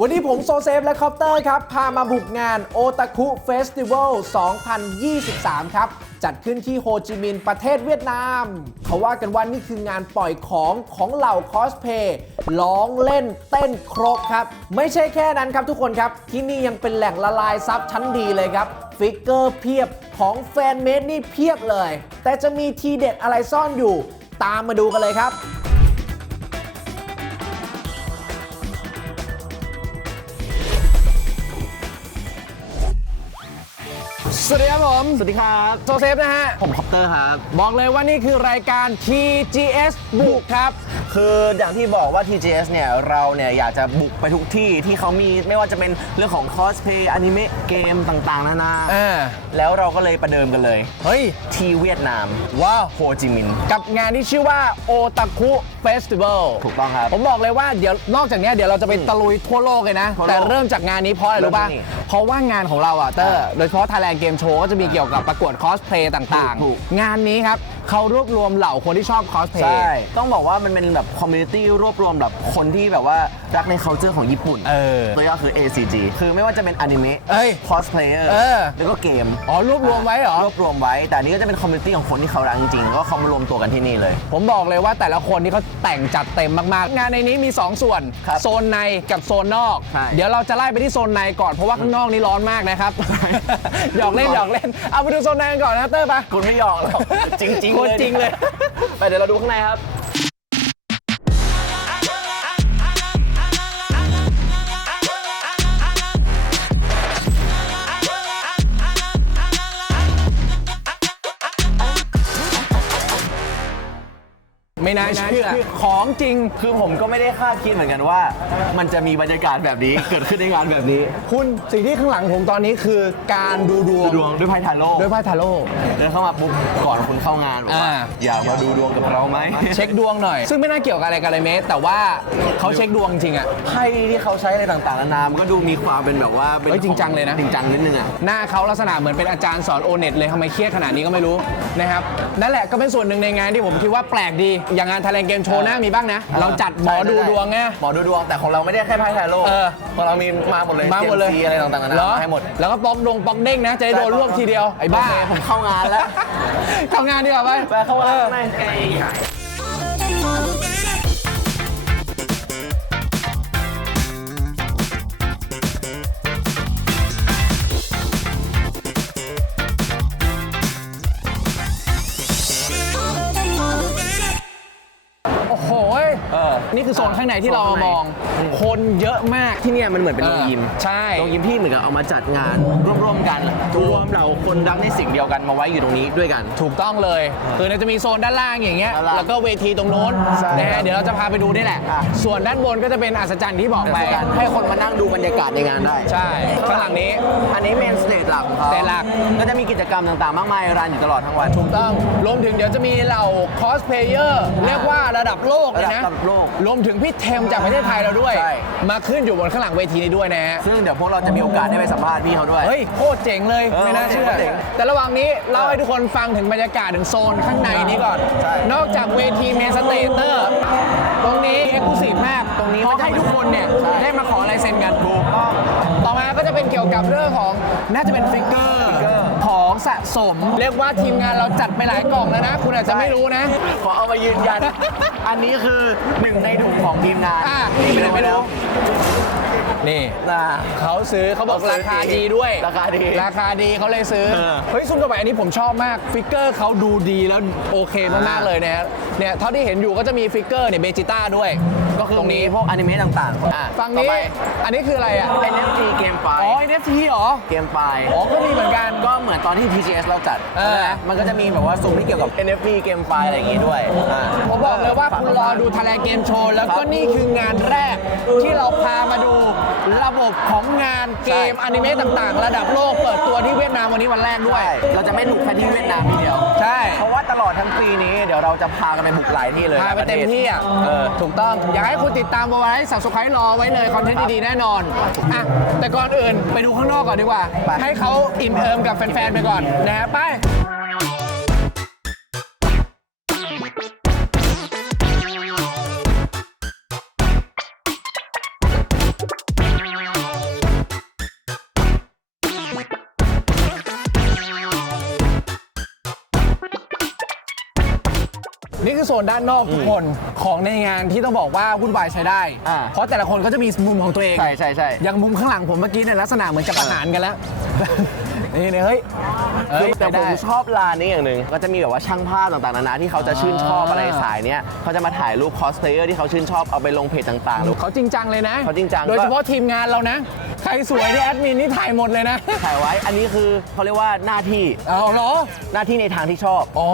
วันนี้ผมโซเซฟและคอปเตอร์ครับ พามาบุกงานโอตาคุเฟสติวัล 2023 ครับ จัดขึ้นที่โฮจิมินห์ประเทศเวียดนาม เขาว่ากันว่านี่คืองานปล่อยของของเหล่าคอสเพย์ร้องเล่นเต้นครบครับ ไม่ใช่แค่นั้นครับทุกคนครับ ที่นี่ยังเป็นแหล่งละลายซับชั้นดีเลยครับ ฟิกเกอร์เพียบของแฟนเมดนี่เพียบเลย แต่จะมีทีเด็ดอะไรซ่อนอยู่ ตามมาดูกันเลยครับ สวัสดีครับผม สวัสดีครับโซเซฟนะฮะ ผมคอปเตอร์ครับ บอกเลยว่านี่คือรายการ TGS บุกครับ คืออย่างที่บอกว่า TGS เนี่ย เราเนี่ย อยากจะบุกไปทุกที่ที่เขามีไม่ว่าจะเป็นเรื่องของคอสเพย์อนิเมะเกมต่างๆ นานา อ่า แล้วเราก็เลยประเดิมกันเลย เฮ้ย ที่เวียดนามว้าว โฮจิมินห์กับงานที่ชื่อว่าโอตาคุเฟสติวัลถูกต้องครับ ผมบอกเลยว่าเดี๋ยวนอกจากเนี้ยเดี๋ยวเราจะไปตะลุยทั่วโลกเลยนะ ทั่วโลกแต่เริ่มจากงานนี้เพราะอะไรรู้ป่ะ เริ่มที่นี่เพราะว่างานของเราอะเตอร์โดยเฉพาะ Thailand Game Show ก็จะมีเกี่ยวกับประกวดคอสเพลย์ต่างถูกๆ งานนี้ครับ เขารวบรวมเหล่าคนที่ชอบคอสเพลใช่ ย์ ต้องบอกว่ามันเป็นแบบคอมมูนิตี้รวบรวมแบบคนที่แบบว่า รักใน c u เจอร์ของญี่ปุ่น เออ ตัวย่อคือ ACG คือไม่ว่าจะเป็นอนิเมะ เอ้ยคอสเพลเยอร์เออ แล้วก็เกม อ๋อรวบรวมไว้เหรอ รวบรวมไว้ แต่อันนี้ก็จะเป็นคอมมูนิตี้ของคนที่เขารักจริงๆ ก็เขามารวมตัวกันที่นี่เลย ผมบอกเลยว่าแต่ละคนที่เขาแต่งจัดเต็มมากๆ งานในนี้มี 2 ส่วน ครับโซนในกับโซนนอก ใช่เดี๋ยวเราจะไล่ไปที่โซนในก่อนเพราะว่าข้างนอกนี่ร้อนมากนะครับ หยอกเล่นหยอกเล่น เอาไปดูโซนในกันก่อนนะเตอร์ปะ คุณไม่หยอกหรอกจริงๆโคตรจริงเลย ไปเดี๋ยวเราดูข้างในครับ ไม่น่าเชื่อของจริง คือผมก็ไม่ได้คาดคิดเหมือนกันว่า มันจะมีบรรยากาศแบบนี้ เกิดขึ้นในงานแบบนี้ คุณสิ่งที่ข้างหลังผมตอนนี้คือการดูดวงดวงด้วยไพ่ทาโร่ด้วยไพ่ทาโร่เดินเข้ามาปุ๊บก่อนคุณเข้างานบอกว่าอ่าอยากมาดูดวงกับเราไหมเช็คดวงหน่อย ซึ่งไม่น่าเกี่ยวกับอะไรกันเลยเมสแต่ว่าเขาเช็คดวงจริงอะไพ่ที่เขาใช้อะไรต่างๆนานามันก็ดูมีความเป็นแบบว่าเป็นเฮ้ยจริงจังเลยนะจริงจังนิดนึงอะหน้าเขาลักษณะเหมือนเป็นอาจารย์สอนโอเน็ตเลยทำไมเครียดขนาดนี้ก็ไม่รู้นะครับนั่นแหละก็เป็นส่วนหนึ่งในงานที่ผมคิดว่าแปลกดีอย่างงาน Thailand Game Show หน้ามีบ้างนะ เราจัดหมอดูดวงไง หมอดูดวงแต่ของเราไม่ได้แค่ไพ่ทาโร่เออ ของเรามีมาหมดเลยมาหมดเลยซีอะไรต่างๆนาเหรอนาให้หมด แล้วก็ป๊อกดงป๊อกเด้งนะ จะได้โดนรวบทีเดียว ไอ้บ้าโอเคผมเข้างานแล้วเข้างานดีกว่าไป ไปเข้ามาออข้างใน เออนี่คือโซนข้างในที่เรามอง คนเยอะมาก ที่เนี่ยมันเหมือนเป็นโรงยิมใช่ โรงยิมที่เหมือนกับเอามาจัดงานร่วมๆกันรวมเราคนรักในสิ่งเดียวกันมาไว้อยู่ตรงนี้ด้วยกัน ถูกต้องเลย คือเราจะมีโซนด้านล่างอย่างเงี้ย ด้านล่างแล้วก็เวทีตรงโน้นใช่นะฮะเดี๋ยวเราจะพาไปดูนี่แหละ อะ ส่วนด้านบนก็จะเป็นอัศจรรย์ที่บอกไป ให้คนมานั่งดูบรรยากาศในงานได้ ใช่ ข้างหลังนี้ อันนี้เมนสเตจหลักของเขา stage หลัก ก็จะมีกิจกรรมต่างๆ มากมายรันอยู่ตลอดทั้งวัน ถูกต้อง รวมถึงเดี๋ยวจะมีเหล่าคอสเพลเยอร์ เรียกว่าระดับโลกเลยนะ ระดับโลกรวมถึงพี่เทมจากประเทศไทยเราด้วย ใช่ มาขึ้นอยู่บนข้างหลังเวทีนี้ด้วยนะฮะ ซึ่งเดี๋ยวพวกเราจะมีโอกาสได้ไปสัมภาษณ์พี่เขาด้วย เฮ้ยโคตรเจ๋งเลย เออไม่น่าเชื่อเจ๋งแต่ระหว่างนี้เล่าให้ทุกคนฟังถึงบรรยากาศถึงโซนข้างในนี้ก่อน ใช่นอกจากเวทีเมสเตเตอร์ ตรงนี้เอ็กซ์คลูซีฟมากตรงนี้เพมันราะจะให้ทุกคนเนี่ย ใช่ ได้มาขอลายเซ็นกันถูกต้องต่อมาก็จะเป็นเกี่ยวกับเรื่องของน่าจะเป็นฟิกเกอร์ฟิกเกอร์ ของสะสม เรียกว่าทีมงานเราจัดไปหลายกล่องแล้วนะ คุณอาจจะไม่รู้นะ ขอเอามายืนยัน อันนี้คือหนึ่งในถุงของทีมงานอะที่ไม่รู้ไม่รู้ นี่นะเขาซื้อเขาบอกเขาซื้ราอคาดีด้วย ราคาดีราคาดีเขาเลยซื้อ เออเฮ้ยซุนกระบะอันนี้ผมชอบมากฟิกเกอร์เขาดูดีแล้วโอเคมากๆเลยนะเนี่ยเท่าที่เห็นอยู่ก็จะมีฟิกเกอร์เนี่ยเบจิต้าด้วย ก็คือตรงนี้มีพวกอนิเมะต่างๆอะฝั่งต่อนี้ไปอันนี้คืออะไรอะเป็น NFT เกมไฟล์อ๋อ NFT เหรอ เกมไฟล์อ๋อก็มีเหมือนกันก็เหมือนตอนที่ TGS เราจัดเออ ใช่ไหมมันก็จะมีแบบว่าสุ่มที่เกี่ยวกับ NFT เกมไฟล์อะไรอย่างงี้ด้วยอ่าผมบอกเลยว่าคุณรอดูทะเลเกมโชว์ แล้วก็นี่คืองานแรกที่เราพามาดูระบบของงานเกมอนิเมะต่างๆ ระดับโลกเปิดตัวที่เวียดนามวันนี้วันแรกด้วยใช่เราจะไม่หนุกแค่ที่เวียดนามทีเดียว ใช่ เพราะว่าตลอดทั้งปีนี้เดี๋ยวเราจะพากันไปบุกหลายที่เลยพาไปเต็มที่อะเออถูกต้องอยากให้คุณติดตามเอาไว้สับสไครต์รอไว้เลยคอนเทนต์ดีๆแน่นอนอะแต่ก่อนอื่นไปดูข้างนอกก่อนดีกว่าไปให้เขาอิ่มเอิมกับแฟนๆไปก่อนนะฮะไป โซนด้านนอกทุกคนของในงานที่ต้องบอกว่าวุ่นวายใช้ได้ อ่า เพราะแต่ละคนก็จะมีมุมของตัวเอง ใช่ใช่ใช่ อย่างมุมข้างหลังผมเมื่อกี้เนี่ยลักษณะเหมือนจะประหารกันแล้ว นี่เนี่ยเฮ้ยเฮ้ยแต่ใช้ผได้ มชอบร้านนี้อย่างหนึ่งก็จะมีแบบว่าช่างภาพต่างๆนานาที่เขาจะชื่นชอบอ่าอะไรสายเนี้ยเขาจะมาถ่ายรูปคอสเพลเยอร์ที่เขาชื่นชอบเอาไปลงเพจต่างๆหรือ เขาจริงจังเลยนะ เขาจริงจัง โดยเฉพาะทีมงานเรานะ ใครสวยเนี่ยแอดมินนี่ถ่ายหมดเลยนะถ่ายไว้ อันนี้คือเขาเรียกว่าหน้าที่เอาเหรอ หน้าที่ในทางที่ชอบ อ๋อ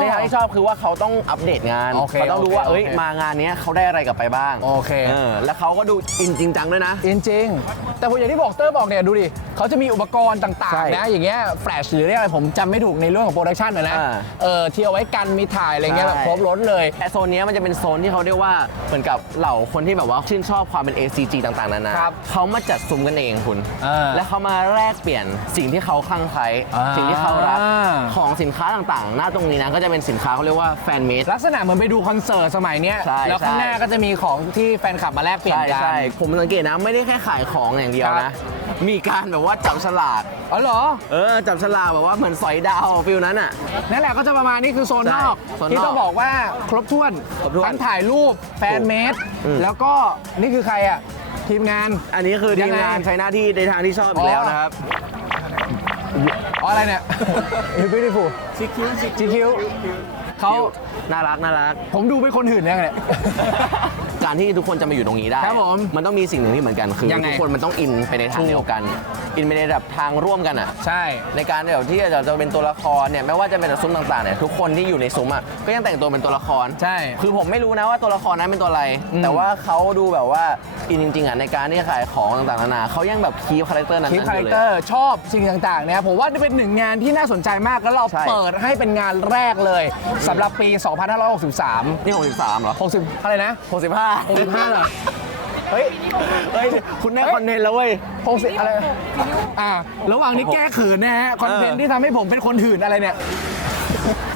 ในทางที่ชอบคือว่าเขาต้องอัปเดตงานโอเคเขาต้องรู้ว่าโอเคเอ้ยโอเคมางานเนี้ยเขาได้อะไรกลับไปบ้างโอเคเออแล้วเขาก็ดูอินจริงจังด้วยนะ จริงๆแต่ผมอย่างที่บอกเตอร์บอกเนี่ยดูดิเขาจะมีอุปกรณ์ต่างใช่ๆนะอย่างเงี้ยแฟลชหรือเรียกอะไรผมจำไม่ถูกในเรื่องของโปรดักชันนะนะอ่าเออที่เอาไว้กันมีถ่ายอะไรเงี้ยใช่ แบบครบล้นเลย แต่โซนเนี้ยมันจะเป็นโซนที่เขาเรียกว่าเหมือนกับเหล่าคนที่แบบว่าชื่นชอบความเป็น ACG ต่างๆนานาครับ เขามาจัดซุ้มกันเองคุณ อ่าและเขามาแลกเปลี่ยนสิ่งที่เขาคลั่งไคล้อ่า สิ่งที่เขารักของสินค้าต่างๆ หน้าตรงนี้นะก็จะเป็นสินค้าเขาเรียกว่าแฟนเมด ลักษณะเหมือนไปดูคอนเสิร์ตสมัยเนี้ยใช่แล้วข้างใช่ หน้าก็จะมีของที่แฟนคลับมาแลกเปลี่ยนใช่กันใช่ผมสังเกตนะไม่ได้แค่ขายของอย่างเดียวครันะบมีการแบบว่าจับฉลากอ๋อเหรอ เออจับฉลากแบบว่าเหมือนสอยดาวฟิลนั้นอะ นั่นแหละก็จะประมาณนี้คือโซนนอก ใช่โซนนอกที่ต้องบอกว่าครบถ้วนครบถ้วนทั้งถ่ายรูปแฟนเมดอืมแล้วก็นี่คือใครอะ ทีมงาน อันนี้คือยัทีงมไงงานใช้หน้าที่ในทางที่ชอบอยู่แล้วนะครับอ๋ออะไรเนี่ย beautiful ซีคิวซี GQ เขาน่ารักน่ารัก ผมดูเป็นคนหื่นเนี่ยเนี่ยการที่ทุกคนจะมาอยู่ตรงนี้ได้ครับผมมันต้องมีสิ่งหนึ่งที่เหมือนกันคือยังไงทุกคนมันต้องอินไปในทางเดียวกัน อินไปในแบบทางร่วมกันอะ ใช่ ในการแบบที่จะจะเป็นตัวละครเนี่ยไม่ว่าจะเป็นซุ้มต่างๆเนี่ยทุกคนที่อยู่ในซุ้มอะก็ยังแต่งตัวเป็นตัวละครใช่ คือผมไม่รู้นะว่าตัวละครนั้นเป็นตัวอะไร อืม แต่ว่าเขาดูแบบว่าอินจริงๆอะในการที่ขายของต่างๆนานาเขายังแบบคีฟคาแรคเตอร์นั้นคลิปๆคาอแรคยู่เลเตอยร์ชอบสิ่งต่างๆเนี่ยผมว่าเป็นหนึ่งงานที่น่าสนใจมากแล้วเราใช่ เปิดให้เป็นงานแรกเลยสำหรับปี 2563 นี่63เหรอ60 อะไรนะ 65 65เหรอ เฮ้ย เฮ้ย คุณได้คอนเทนต์แล้วเว้ย60อะไร อ่า ระหว่างนี้แก้เขินนะฮะ คอนเทนต์ที่ทำให้ผมเป็นคนหื่นอะไรเนี่ย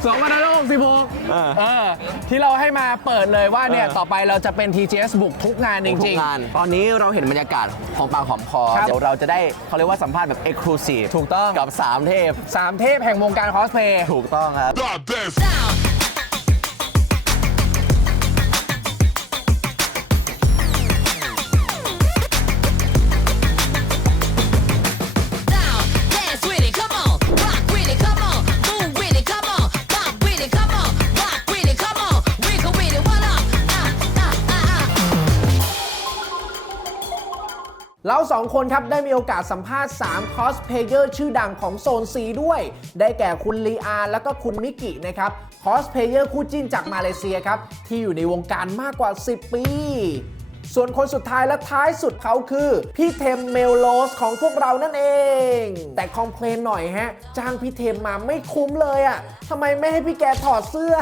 2566เออเออ ที่เราให้มาเปิดเลยว่าเนี่ย เออ ต่อไปเราจะเป็น TGS บุกทุกงานจทุริกง งานตอนนี้เราเห็นบรรยากาศของปากหอมคอ ครับ เดี๋ยวเราจะได้เขาเรียกว่าสัมภาษณ์แบบ Exclusive ถูกต้องกับ 3 เทพๆ3เทพแห่งวงการคอสเพย์ ถูกต้องครับ down, สองคนครับได้มีโอกาสสัมภาษณ์ 3 คอสเพเยอร์ชื่อดังของโซน C ด้วย ได้แก่คุณลีอาแล้วก็คุณมิกินะครับคอสเพเยอร์คู่จิ้นจากมาเลเซียครับ ที่อยู่ในวงการมากกว่า 10 ปีส่วนคนสุดท้ายและท้ายสุดเขาคือ พี่เทมเมลโลสของพวกเรานั่นเอง แต่คอมเพลนหน่อยฮะ จ้างพี่เทมมาไม่คุ้มเลยอะ่ะทำไมไม่ให้พี่แกถอดเสื้อ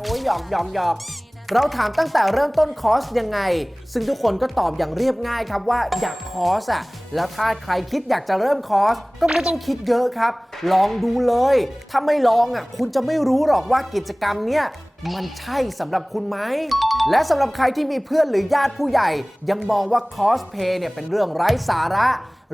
โอ้ยหยอกหยอกหยอก เราถามตั้งแต่เริ่มต้นคอร์สยังไง ซึ่งทุกคนก็ตอบอย่างเรียบง่ายครับว่าอยากคอร์สอะแล้วถ้าใครคิดอยากจะเริ่มคอร์สก็ไม่ต้องคิดเยอะครับ ลองดูเลย ถ้าไม่ลองอะคุณจะไม่รู้หรอกว่ากิจกรรมเนี้ยมันใช่สำหรับคุณไหม และสำหรับใครที่มีเพื่อนหรือญาติผู้ใหญ่ ยังมองว่าคอสเพย์เนี่ยเป็นเรื่องไร้สาระ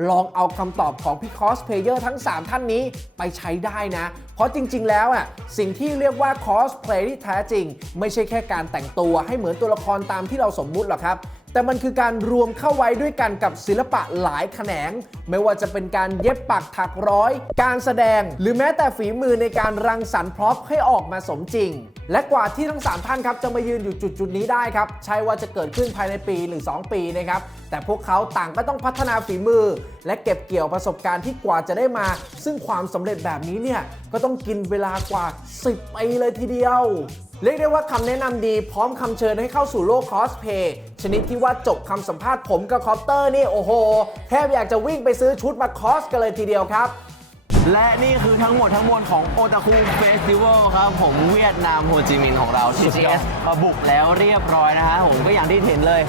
ลองเอาคำตอบของพี่คอสเพเยอร์ทั้ง 3 ท่านนี้ไปใช้ได้นะ เพราะจริง ๆ แล้วอะสิ่งที่เรียกว่าคอสเพลย์ที่แท้จริง ไม่ใช่แค่การแต่งตัวให้เหมือนตัวละครตามที่เราสมมุติหรอกครับ แต่มันคือการรวมเข้าไว้ด้วยกันกับศิลปะหลายแขนง ไม่ว่าจะเป็นการเย็บปักถักร้อย การแสดง หรือแม้แต่ฝีมือในการรังสรรค์พร็อพให้ออกมาสมจริง และกว่าที่ทั้ง 3 ท่านครับจะมายืนอยู่จุดจุดนี้ได้ครับ ใช่ว่าจะเกิดขึ้นภายในปีหรือ2ปีนะครับ แต่พวกเขาต่างก็ต้องพัฒนาฝีมือ และเก็บเกี่ยวประสบการณ์ที่กว่าจะได้มา ซึ่งความสำเร็จแบบนี้เนี่ยก็ต้องกินเวลากว่า 10ปีเลยทีเดียว เรียกได้ว่าคำแนะนำดีพร้อมคำเชิญให้เข้าสู่โลกคอสเพย์ชนิดที่ว่าจบคำสัมภาษณ์ผมกับคอปเตอร์นี่โอ้โห แทบอยากจะวิ่งไปซื้อชุดมาคอสกันเลยทีเดียวครับ และนี่คือทั้งหมดทั้งมวลของโอตาคุเฟสติวัลครับ ผมเวียดนามโฮจิมินห์ของเราสุดยอด TGS มาบุกแล้วเรียบร้อยนะฮะผมก็อย่างที่เห็นเลย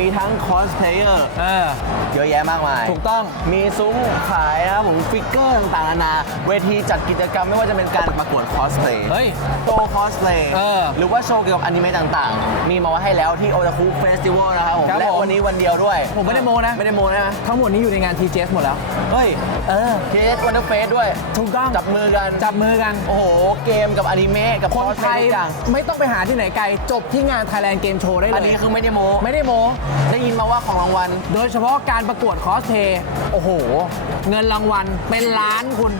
มีทั้งคอสเพลเยอร์เออ เยอะแยะมากมาย ถูกต้อง มีซุ้มขายนะครับผมฟิกเกอร์ต่างๆนานา เวทีจัดกิจกรรมไม่ว่าจะเป็นการประกวดคอสเพลย์เฮ้ยโชว์คอสเพลย์เออหรือว่าโชว์เกี่ยวกับอนิเมะต่างๆ มีมาไว้ให้แล้วที่โอตาคุเฟสติวัลนะครับผมครับและผม วันนี้วันเดียวด้วย ผมไม่ได้โมนะ ไม่ได้โมนะทั้งหมดนี้อยู่ในงาน TGS หมดแล้ว เฮ้ยเออ เคสวันเดอร์เฟสด้วย ถูกต้อง จับมือกัน จับมือกัน โอ้โห เกมกับอนิเมะกับคคนอสเพไทลยย์ทุกอย่างไม่ต้องไปหาที่ไหนไกล จบที่งาน Thailand Game Show ได้เลยอันนี้คือไม่ได้โม ไม่ได้โมได้ยินมาว่าของรางวัล โดยเฉพาะการประกวดคอสเพย์โอ้โห เงินรางวัลเป็นล้านคุณ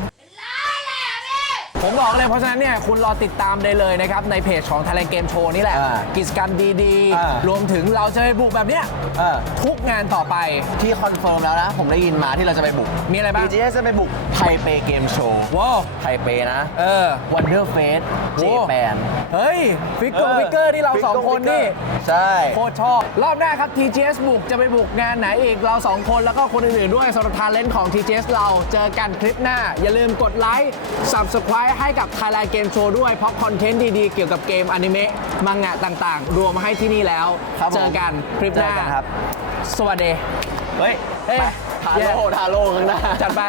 ผมบอกเลยเพราะฉะนั้นเนี่ยคุณรอติดตามได้เลยนะครับ ในเพจของ Thailand Game Show นี่แหละ อ่ากิจกรรมดีอ่า ๆ รวมถึงเราจะไปบุกแบบเนี้ยเออทุกงานต่อไป ที่คอนเฟิร์มแล้วนะ ผมได้ยินมาที่เราจะไปบุก มีอะไรบ้าง BGS จะไปบุกไทเปเกมโชว์ว้าวไทเปนะ เออ Wonder Face โอ้เจแปนเฮ้ย ฟิกเกอร์ฟิกเกอร์ที่เราสองคนนี่ ใช่ โคตรชอบ รอบหน้าครับ TGS บุกจะไปบุกงานไหนอีกเรา 2 คนแล้วก็คนอื่นๆด้วยสำหรับทาเลนต์ของ TGS เราเจอกันคลิปหน้า อย่าลืมกดไลค์ Subscribe ให้กับ Thailand Game Show ด้วย เพราะคอนเทนต์ดีๆ เกี่ยวกับเกมอนิเมะมังงะต่างๆ รวมมาให้ที่นี่แล้ว ครับผมเจอกันคลิปหน้า เจอกันครับ สวัสดี เฮ้ยเฮ้ยไปทาโร่ทาโร่ข้างหน้า จัดไป